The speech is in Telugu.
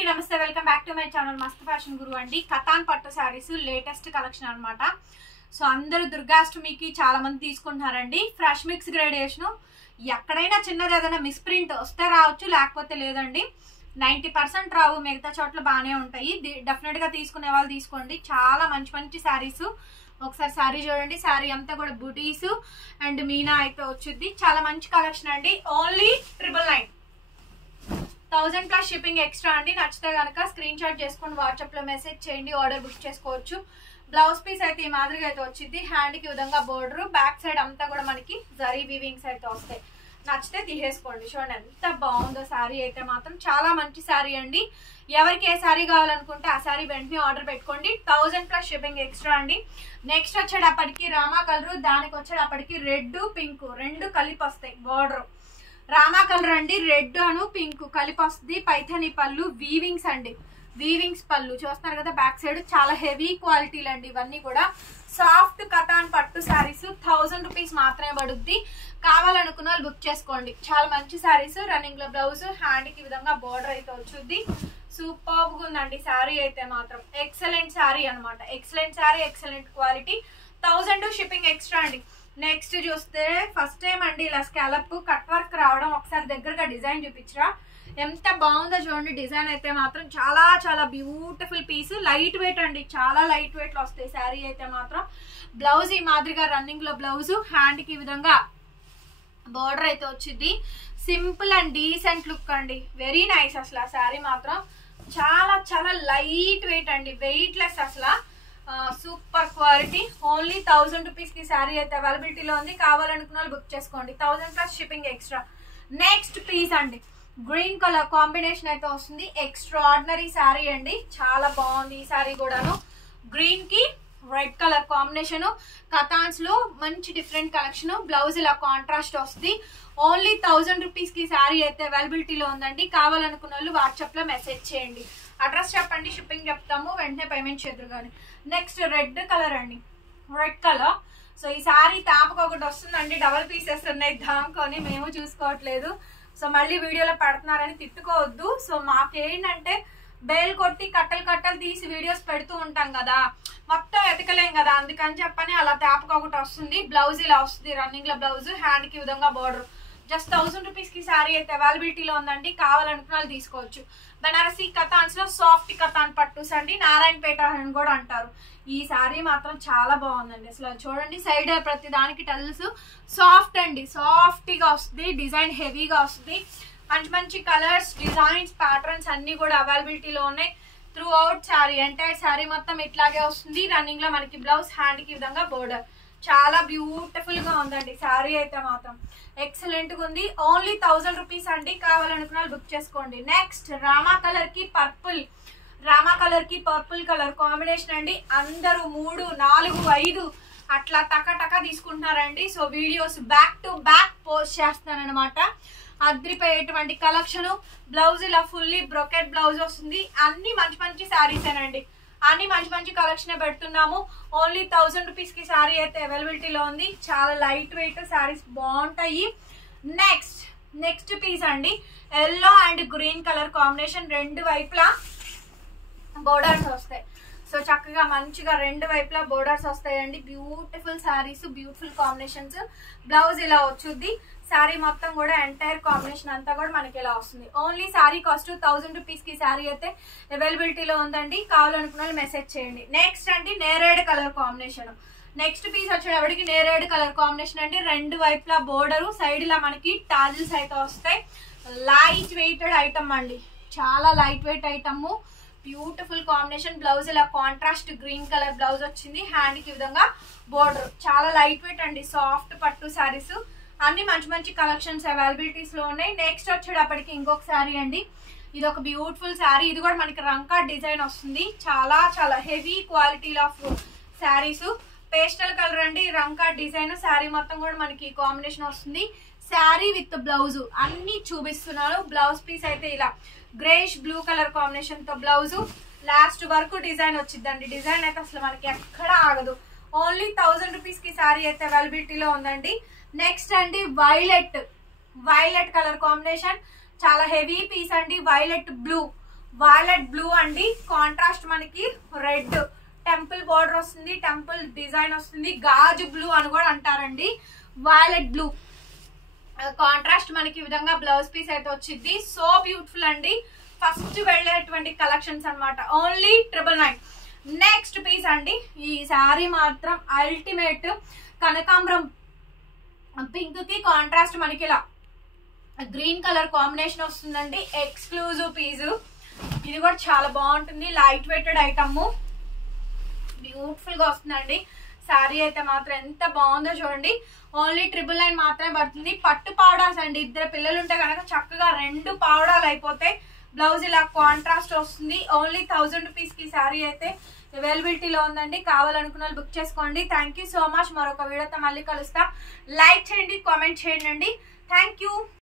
అండి నమస్తే welcome back to my channel మస్త్ ఫ్యాషన్ గురు అండి. కతాన్ పట్టు శారీస్ లేటెస్ట్ కలెక్షన్ అన్నమాట. సో అందరూ దుర్గాష్టమికి చాలా మంది తీసుకుంటున్నారండి. ఫ్రెష్ మిక్స్ గ్రేడేషన్ ఎక్కడైనా చిన్నది ఏదైనా మిస్ ప్రింట్ వస్తే రావచ్చు, లేకపోతే లేదండి. 90% రావు, మిగతా చోట్ల బాగానే ఉంటాయి. డెఫినెట్ గా తీసుకునే వాళ్ళు తీసుకోండి. చాలా మంచి మంచి శారీస్. ఒకసారి శారీ చూడండి. శారీ అంతా కూడా బుటీస్ అండ్ మీనా అయితే వచ్చింది. చాలా మంచి కలెక్షన్ అండి. ఓన్లీ 999, 1000+ షిప్పింగ్ ఎక్స్ట్రా అండి. నచ్చితే కనుక స్క్రీన్ షాట్ చేసుకొని వాట్సాప్ లో మెసేజ్ చేయండి, ఆర్డర్ బుక్ చేసుకోవచ్చు. బ్లౌజ్ పీస్ అయితే ఈ మాదిరిగా అయితే వచ్చింది. హ్యాండ్ కి విధంగా బోర్డర్, బ్యాక్ సైడ్ అంతా కూడా మనకి జరీ వీవింగ్స్ అయితే వస్తాయి. నచ్చితే తీసేసుకోండి. చూడండి ఎంత బాగుందో శారీ అయితే మాత్రం. చాలా మంచి శారీ అండి. ఎవరికి ఏ శారీ కావాలనుకుంటే ఆ శారీ వెంటనే ఆర్డర్ పెట్టుకోండి. 1000+ షిప్పింగ్ ఎక్స్ట్రా అండి. నెక్స్ట్ వచ్చేటప్పటికి రామా కలర్, దానికి వచ్చేటప్పటికి రెడ్ పింక్ రెండు కలిపి వస్తాయి. బోర్డర్ రామా కలర్ అండి, రెడ్ అను పింక్ కలిపి వస్తుంది. పైథానీ పళ్ళు, వీవింగ్స్ అండి, వీవింగ్స్ పళ్ళు చూస్తున్నారు కదా. బ్యాక్ సైడ్ చాలా హెవీ క్వాలిటీలు అండి. ఇవన్నీ కూడా సాఫ్ట్ కతాన్ పట్టు శారీస్. 1000 రూపీస్ మాత్రమే పడుద్ది. కావాలనుకున్న వాళ్ళు బుక్ చేసుకోండి. చాలా మంచి శారీస్. రన్నింగ్ లో బ్లౌజ్, హ్యాండ్ కి విధంగా బోర్డర్ అయితే వచ్చింది. సూపర్ గా ఉందండి శారీ అయితే మాత్రం. ఎక్సలెంట్ శారీ అనమాట. Excellent sari, excellent quality. 1000 shipping extra అండి. నెక్స్ట్ చూస్తే ఫస్ట్ టైం అండి ఇలా స్కాలప్ కట్ వర్క్ రావడం. ఒకసారి దగ్గరగా డిజైన్ చూపించరా, ఎంత బాగుందో చూడండి. డిజైన్ అయితే మాత్రం చాలా చాలా బ్యూటిఫుల్ పీస్. లైట్ వెయిట్ అండి, చాలా లైట్ వెయిట్ లో వస్తాయి శారీ అయితే మాత్రం. బ్లౌజ్ ఈ మాదిరిగా రన్నింగ్ లో బ్లౌజ్, హ్యాండ్ కి విధంగా బోర్డర్ అయితే వచ్చింది. సింపుల్ అండ్ డీసెంట్ లుక్ అండి. Very nice. అసలు ఆ శారీ మాత్రం చాలా చాలా లైట్ వెయిట్ అండి, వెయిట్ లెస్. అసలు సూపర్ క్వాలిటీ. ఓన్లీ 1000 రూపీస్ కి శారీ అయితే అవైలబిలిటీలో ఉంది. కావాలనుకున్న వాళ్ళు బుక్ చేసుకోండి. 1000+ షిప్పింగ్ ఎక్స్ట్రా. నెక్స్ట్ పీస్ అండి, గ్రీన్ కలర్ కాంబినేషన్ అయితే వస్తుంది. ఎక్స్ట్రాడినరీ శారీ అండి. చాలా బాగుంది ఈ శారీ కూడాను. గ్రీన్ కి రెడ్ కలర్ కాంబినేషన్. కతాన్స్ లో మంచి డిఫరెంట్ కలెక్షన్. బ్లౌజ్ ఇలా కాంట్రాస్ట్ వస్తుంది. ఓన్లీ 1000 రూపీస్ కి శారీ అయితే అవైలబిలిటీలో ఉందండి. కావాలనుకున్న వాళ్ళు వాట్సాప్ లో మెసేజ్ చేయండి. అడ్రస్ చెప్పండి, షిప్పింగ్ చెప్తాము, వెంటనే పేమెంట్ చేద్దరు కానీ. నెక్స్ట్ రెడ్ కలర్ అండి, రెడ్ కలర్. సో ఈ శారీ తాపకు ఒకటి వస్తుందండి. డబల్ పీసెస్ ఉన్నాయి దాంకొని, మేము చూసుకోవట్లేదు. సో మళ్ళీ వీడియోలో పెడుతున్నారని తిట్టుకోవద్దు. సో మాకేంటంటే బేల్ కొట్టి కట్టలు కట్టలు తీసి వీడియోస్ పెడుతూ ఉంటాం కదా, మొత్తం ఎతకలేం కదా, అందుకని చెప్పని అలా తాపకు ఒకటి వస్తుంది. బ్లౌజ్ ఇలా వస్తుంది, రన్నింగ్ లో బ్లౌజ్, హ్యాండ్ కి విధంగా బోర్డర్. జస్ట్ 1000 రూపీస్ కి శారీ అయితే అవైలబిలిటీలో ఉందండి. కావాలనుకున్న వాళ్ళు తీసుకోవచ్చు. బనారసి కతాన్స్ లో సాఫ్ట్ కతాన్ పట్టుస్ అండి, నారాయణపేట అని కూడా అంటారు. ఈ శారీ మాత్రం చాలా బాగుందండి. అసలు చూడండి, సైడ్ ప్రతి దానికి టల్స్ సాఫ్ట్ అండి, సాఫ్ట్ గా వస్తుంది. డిజైన్ హెవీగా వస్తుంది. మంచి మంచి కలర్స్, డిజైన్స్, ప్యాటర్న్స్ అన్ని కూడా అవైలబిలిటీలో ఉన్నాయి. Through out sari, entire sari మొత్తం ఇట్లాగే వస్తుంది. రన్నింగ్ లో మనకి బ్లౌజ్, హ్యాండ్ కి విధంగా బోర్డర్. చాలా బ్యూటిఫుల్ గా ఉందండి శారీ అయితే మాత్రం. ఎక్సలెంట్ గా ఉంది. ఓన్లీ 1000 రూపీస్ అండి. కావాలనుకున్న బుక్ చేసుకోండి. నెక్స్ట్ రామా కలర్ కి పర్పుల్, రామా కలర్ కి పర్పుల్ కలర్ కాంబినేషన్ అండి. అందరూ 3, 4, 5 అట్లా టక తీసుకుంటున్నారండి. So videos back to back post చేస్తాను అనమాట. అద్రిపోయేటువంటి కలెక్షన్. బ్లౌజ్ ఇలా ఫుల్లీ బ్రొకెట్ బ్లౌజ్ వస్తుంది. అన్ని మంచి మంచి శారీస్ ఏనండి, అన్ని మంచి మంచి కలెక్షన్ పెడుతున్నాము. ఓన్లీ 1000 రూపీస్ కి శారీ అయితే అవైలబిలిటీలో ఉంది. చాలా లైట్ వెయిట్ శారీస్ బాగుంటాయి. నెక్స్ట్ పీస్ అండి, yellow and green colour combination. రెండు వైపులా బోర్డర్స్ వస్తాయి. సో చక్కగా మంచిగా రెండు వైపులా బోర్డర్స్ వస్తాయండి. Beautiful saris, beautiful combinations. Blouse ఇలా వచ్చుద్ది. శారీ మొత్తం కూడా ఎంటైర్ కాంబినేషన్ అంతా కూడా మనకి ఇలా వస్తుంది. ఓన్లీ శారీ కాస్ట్ 1000 రూపీస్ కి శారీ అయితే అవైలబిలిటీలో ఉందండి. కావాలనుకున్న వాళ్ళు మెసేజ్ చేయండి. నెక్స్ట్ అండి, నేరేడ్ కలర్ కాంబినేషన్. నెక్స్ట్ పీస్ వచ్చేటప్పటికి నేరేడ్ కలర్ కాంబినేషన్ అండి. రెండు వైపులా బోర్డరు, సైడ్ లా మనకి టాజిల్స్ అయితే వస్తాయి. లైట్ వెయిటెడ్ ఐటమ్ అండి, చాలా light weight item. Beautiful combination. Blouse ఇలా కాంట్రాస్ట్ గ్రీన్ కలర్ బ్లౌజ్ వచ్చింది. హ్యాండ్ కి విధంగా బోర్డర్. చాలా లైట్ వెయిట్ అండి, సాఫ్ట్ పట్టు శారీస్. అన్ని మంచి మంచి కలెక్షన్స్ అవైలబిలిటీస్ లో ఉన్నాయి. నెక్స్ట్ వచ్చేటప్పటికి ఇంకొక శారీ అండి. ఇది ఒక బ్యూటిఫుల్ శారీ. ఇది కూడా మనకి రంకా డిజైన్ వస్తుంది. చాలా చాలా heavy quality of saris. Pastel colour అండి, రంకా డిజైన్. శారీ మొత్తం కూడా మనకి కాంబినేషన్ వస్తుంది. శారీ విత్ బ్లౌజ్ అన్ని చూపిస్తున్నాను. బ్లౌజ్ పీస్ అయితే ఇలా గ్రేష్ బ్లూ కలర్ కాంబినేషన్ తో బ్లౌజ్. లాస్ట్ వరకు డిజైన్ వచ్చిందండి. డిజైన్ అయితే అసలు మనకి ఎక్కడ ఆగదు. ఓన్లీ 1000 రూపీస్ కి శారీ అయితే అవైలబిలిటీలో ఉందండి. నెక్స్ట్ అండి, వైలెట్ కలర్ కాంబినేషన్. చాలా హెవీ పీస్ అండి. వైలెట్ బ్లూ, వైలెట్ బ్లూ అండి, కాంట్రాస్ట్ మనకి రెడ్ టెంపుల్ బోర్డర్ వస్తుంది, టెంపుల్ డిజైన్ వస్తుంది, గాజు బ్లూ అని కూడా అంటారండి. వైలెట్ బ్లూ కాంట్రాస్ట్ మనకి ఈ విధంగా బ్లౌజ్ పీస్ అయితే వచ్చింది. సో బ్యూటిఫుల్ అండి, ఫస్ట్ వెళ్ళేటువంటి కలెక్షన్స్ అన్నమాట. ఓన్లీ 999. నెక్స్ట్ పీస్ అండి, ఈ శారీ మాత్రం అల్టిమేట్. కనకాంబరం పింక్ కి కాంట్రాస్ట్ మనకి ఇలా గ్రీన్ కలర్ కాంబినేషన్ వస్తుందండి. ఎక్స్క్లూజివ్ పీస్, ఇది కూడా చాలా బాగుంటుంది. లైట్ వెయిటెడ్ ఐటమ్, బ్యూటిఫుల్ గా వస్తుందండి. శారీ అయితే మాత్రం ఎంత బాగుందో చూడండి. ఓన్లీ 999 మాత్రమే పడుతుంది. పట్టు పావడాస్ అండి, ఇద్దరు పిల్లలు ఉంటే కనుక చక్కగా 2 పావడాలు అయిపోతాయి. బ్లౌజ్ ఇలా కాంట్రాస్ట్ వస్తుంది. ఓన్లీ 1000 రూపీస్ కి శారీ అయితే అవైలబిలిటీలో ఉందండి. కావాలనుకున్న వాళ్ళు బుక్ చేసుకోండి. Thank you so much. మరొక వీడియోతో మళ్ళీ కలుస్తా. లైక్ చేయండి, కామెంట్ చేయండి. Thank you.